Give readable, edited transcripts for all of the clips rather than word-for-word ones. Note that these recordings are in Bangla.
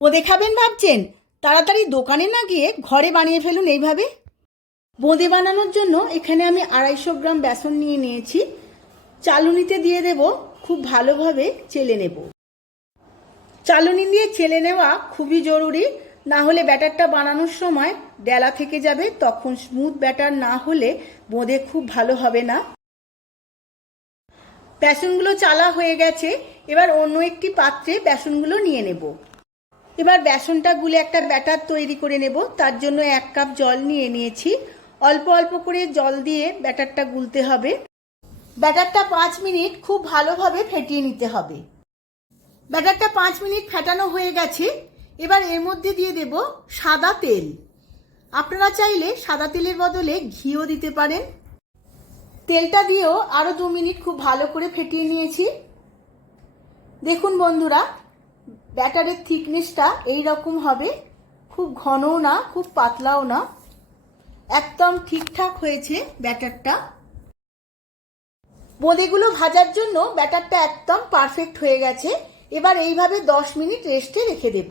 বোঁদে খাবেন ভাবছেন? তাড়াতাড়ি দোকানে না গিয়ে ঘরে বানিয়ে ফেলুন এইভাবে। বোঁদে বানানোর জন্য এখানে আমি 250 গ্রাম বেসন নিয়ে নিয়েছি। চালুনিতে দিয়ে দেব, খুব ভালোভাবে চেলে নেব। চালুনি দিয়ে চেলে নেওয়া খুবই জরুরি, না হলে ব্যাটারটা বানানোর সময় ডেলা থেকে যাবে, তখন স্মুথ ব্যাটার না হলে বোঁদে খুব ভালো হবে না। বেসনগুলো চালা হয়ে গেছে, এবার অন্য একটি পাত্রে বেসনগুলো নিয়ে নেব। এবার বেসনটা গুলে একটা ব্যাটার তৈরি করে নেব। তার জন্য 1 কাপ জল নিয়ে নিয়েছি। অল্প অল্প করে জল দিয়ে ব্যাটারটা গুলতে হবে। ব্যাটারটা 5 মিনিট খুব ভালোভাবে ফেটিয়ে নিতে হবে। ব্যাটারটা 5 মিনিট ফেটানো হয়ে গেছে। এবার এর মধ্যে দিয়ে দেব সাদা তেল। আপনারা চাইলে সাদা তেলের বদলে ঘিও দিতে পারেন। তেলটা দিয়েও আরও 2 মিনিট খুব ভালো করে ফেটিয়ে নিয়েছি। দেখুন বন্ধুরা, ব্যাটারের থিকনেসটা এই রকম হবে, খুব ঘনও না খুব পাতলাও না, একদম ঠিকঠাক হয়েছে ব্যাটারটা। বোঁদেগুলো ভাজার জন্য ব্যাটারটা একদম পারফেক্ট হয়ে গেছে। এবার এইভাবে 10 মিনিট রেস্টে রেখে দেব।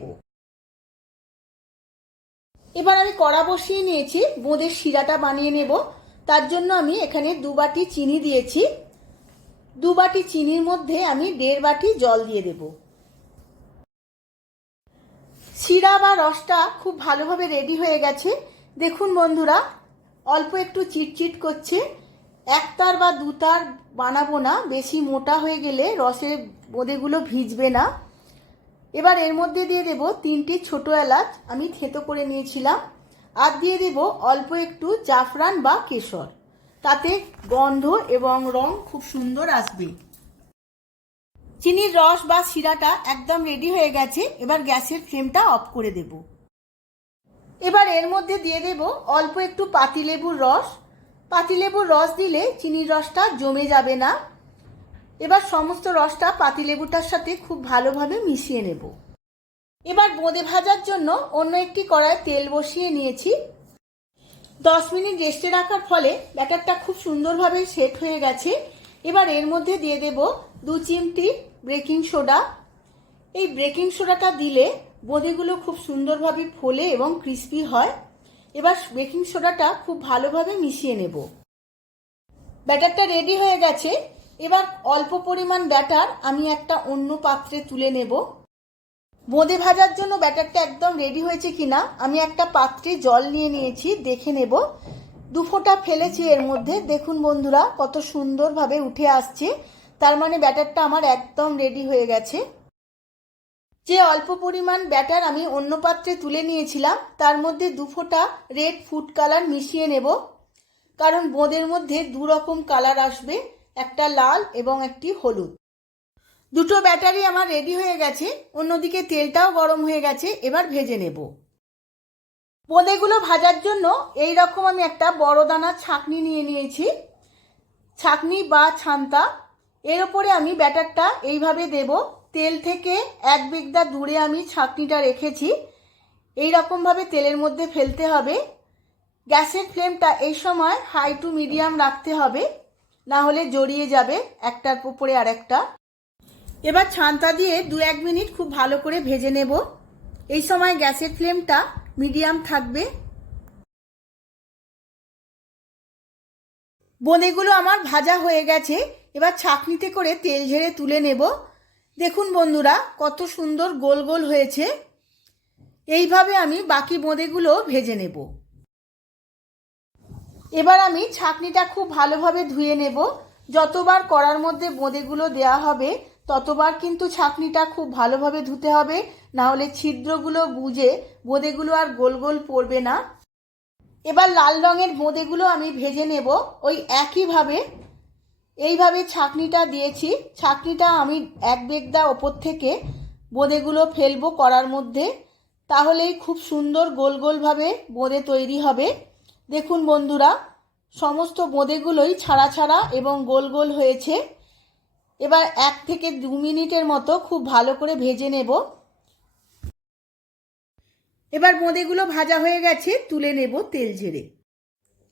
এবার আমি কড়া বসিয়ে নিয়েছি, বোঁদের শিরাটা বানিয়ে নেব। তার জন্য আমি এখানে 2 বাটি চিনি দিয়েছি। 2 বাটি চিনির মধ্যে আমি 1.5 বাটি জল দিয়ে দেব। শিরা বা রসটা খুব ভালোভাবে রেডি হয়ে গেছে। দেখুন বন্ধুরা, অল্প একটু চিটচিট করছে। 1 তার বা 2 তার বানাবো না, বেশি মোটা হয়ে গেলে রসের বোঁদেগুলো ভিজবে না। এবার এর মধ্যে দিয়ে দেব 3টি ছোট এলাচ, আমি থেতো করে নিয়েছিলাম। আর দিয়ে দেব অল্প একটু জাফরান বা কেশর, তাতে গন্ধ এবং রং খুব সুন্দর আসবে। চিনির রস বা শিরাটা একদম রেডি হয়ে গেছে। এবার গ্যাসের ফ্লেমটা অফ করে দেব। এবার এর মধ্যে দিয়ে দেব অল্প একটু পাতিলেবুর রস। পাতিলেবুর রস দিলে চিনির রসটা জমে যাবে না। এবার সমস্ত রসটা পাতিলেবুটার সাথে খুব ভালোভাবে মিশিয়ে নেব। এবার বোঁদে ভাজার জন্য অন্য একটি কড়ায় তেল বসিয়ে নিয়েছি। 10 মিনিট রেস্টে রাখার ফলে ব্যাটারটা খুব সুন্দরভাবে সেট হয়ে গেছে। এবার এর মধ্যে দিয়ে দেব 2 চিমটি বেকিং সোডা। এই বেকিং সোডাটা দিলে বোঁদেগুলো খুব সুন্দরভাবে ফোলে এবং ক্রিস্পি হয়। এবার বেকিং সোডাটা খুব ভালোভাবে মিশিয়ে নেব। ব্যাটারটা রেডি হয়ে গেছে। এবার অল্প পরিমাণ ব্যাটার আমি একটা অন্য পাত্রে তুলে নেব। বোঁদে ভাজার জন্য ব্যাটারটা একদম রেডি হয়েছে কিনা আমি একটা পাত্রে জল নিয়ে নিয়েছি, দেখে নেব। 2 ফোঁটা ফেলেছি এর মধ্যে। দেখুন বন্ধুরা, কত সুন্দরভাবে উঠে আসছে। তার মানে ব্যাটারটা আমার একদম রেডি হয়ে গেছে। যে অল্প পরিমাণ ব্যাটার আমি অন্য পাত্রে তুলে নিয়েছিলাম, তার মধ্যে 2 ফোঁটা রেড ফুড কালার মিশিয়ে নেব। কারণ বোঁদের মধ্যে 2 রকম কালার আসবে, একটা লাল এবং একটি হলুদ। দুটো ব্যাটারি আমার রেডি হয়ে গেছে। অন্যদিকে তেলটাও গরম হয়ে গেছে, এবার ভেজে নেব। বোঁদেগুলো ভাজার জন্য এই রকম আমি একটা বড় দানা ছাঁকনি নিয়ে নিয়েছি, ছাঁকনি বা ছান্তা। এর উপরে আমি ব্যাটারটা এইভাবে দেব। তেল থেকে 1 বিঘা দূরে আমি ছাঁকনিটা রেখেছি। এই রকমভাবে তেলের মধ্যে ফেলতে হবে। গ্যাসের ফ্লেমটা এই সময় হাই টু মিডিয়াম রাখতে হবে, না হলে জড়িয়ে যাবে একটার উপরে আরেকটা। এবার ছান্তা দিয়ে 2-1 মিনিট খুব ভালো করে ভেজে নেব। এই সময় গ্যাসের ফ্লেমটা মিডিয়াম থাকবে। বোঁদেগুলো আমার ভাজা হয়ে গেছে। এবার ছাঁকনিতে করে তেল ঝেড়ে তুলে নেব। দেখুন বন্ধুরা, কত সুন্দর গোল গোল হয়েছে। এইভাবে আমি বাকি বোঁদেগুলো ভেজে নেব। এবার আমি ছাঁকনিটা খুব ভালোভাবে ধুয়ে নেব। যতবার কড়ার মধ্যে বোঁদেগুলো দেওয়া হবে ততবার কিন্তু ছাঁকনিটা খুব ভালোভাবে ধুতে হবে, না হলে ছিদ্রগুলো বুজে বোঁদেগুলো আর গোল গোল পড়বে না। এবার লাল রঙের বোঁদেগুলো আমি ভেজে নেব ওই একইভাবে। এইভাবে ছাঁকনিটা দিয়েছি, ছাঁকনিটা আমি 1 বেগদা ওপর থেকে বোঁদেগুলো ফেলবো কড়ার মধ্যে, তাহলেই খুব সুন্দর গোল গোলভাবে বোঁদে তৈরি হবে। দেখুন বন্ধুরা, সমস্ত বোঁদেগুলোই ছাড়া ছাড়া এবং গোল গোল হয়েছে। এবার 1 থেকে 2 মিনিটের মতো খুব ভালো করে ভেজে নেব। এবার বোঁদেগুলো ভাজা হয়ে গেছে, তুলে নেব তেল ঝেড়ে।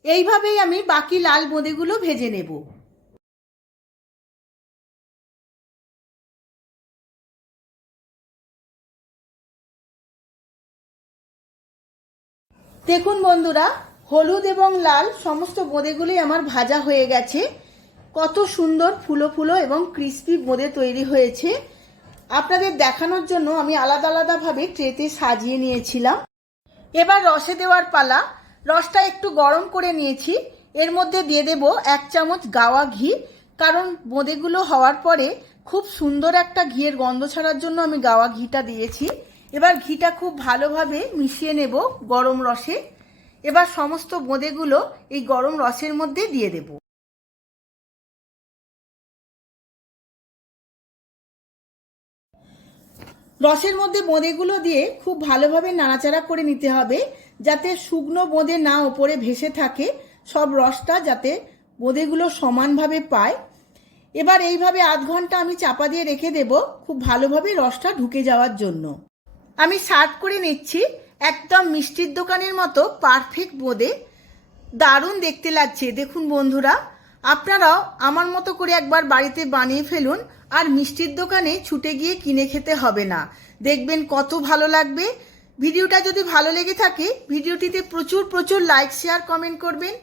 এইভাবেই আমি বাকি লাল বোঁদেগুলো ভেজে নেব। দেখুন বন্ধুরা, হলুদ এবং লাল সমস্ত বোঁদেগুলি আমার ভাজা হয়ে গেছে। কত সুন্দর ফুলো ফুলো এবং ক্রিস্পি বোঁদে তৈরি হয়েছে। আপনাদের দেখানোর জন্য আমি আলাদা আলাদাভাবে ট্রেতে সাজিয়ে নিয়েছিলাম। এবার রসে দেওয়ার পালা। রসটা একটু গরম করে নিয়েছি। এর মধ্যে দিয়ে দেব 1 চামচ গাওয়া ঘি, কারণ বোঁদেগুলো হওয়ার পরে খুব সুন্দর একটা ঘিয়ের গন্ধ ছাড়ার জন্য আমি গাওয়া ঘিটা দিয়েছি। এবার ঘিটা খুব ভালোভাবে মিশিয়ে নেব গরম রসে। এবার সমস্ত বোঁদেগুলো এই গরম রসের মধ্যে দিয়ে দেব। রসের মধ্যে বোঁদেগুলো দিয়ে খুব ভালোভাবে নাড়াচাড়া করে নিতে হবে, যাতে শুকনো বোঁদে না ওপরে ভেসে থাকে, সব রসটা যাতে বোঁদেগুলো সমানভাবে পায়। এবার এইভাবে আধ ঘন্টা আমি চাপা দিয়ে রেখে দেব খুব ভালোভাবে রসটা ঢুকে যাওয়ার জন্য। আমি সার্ভ করে নিচ্ছি। একদম মিষ্টির দোকানের মতো পারফেক্ট বোঁদে, দারুণ দেখতে লাগছে। দেখুন বন্ধুরা, আপনারাও আমার মতো করে একবার বাড়িতে বানিয়ে ফেলুন, আর মিষ্টির দোকানে ছুটে গিয়ে কিনে খেতে হবে না। দেখবেন কত ভালো লাগবে। ভিডিওটা যদি ভালো লেগে থাকে ভিডিওটিতে প্রচুর প্রচুর লাইক, শেয়ার, কমেন্ট করবেন।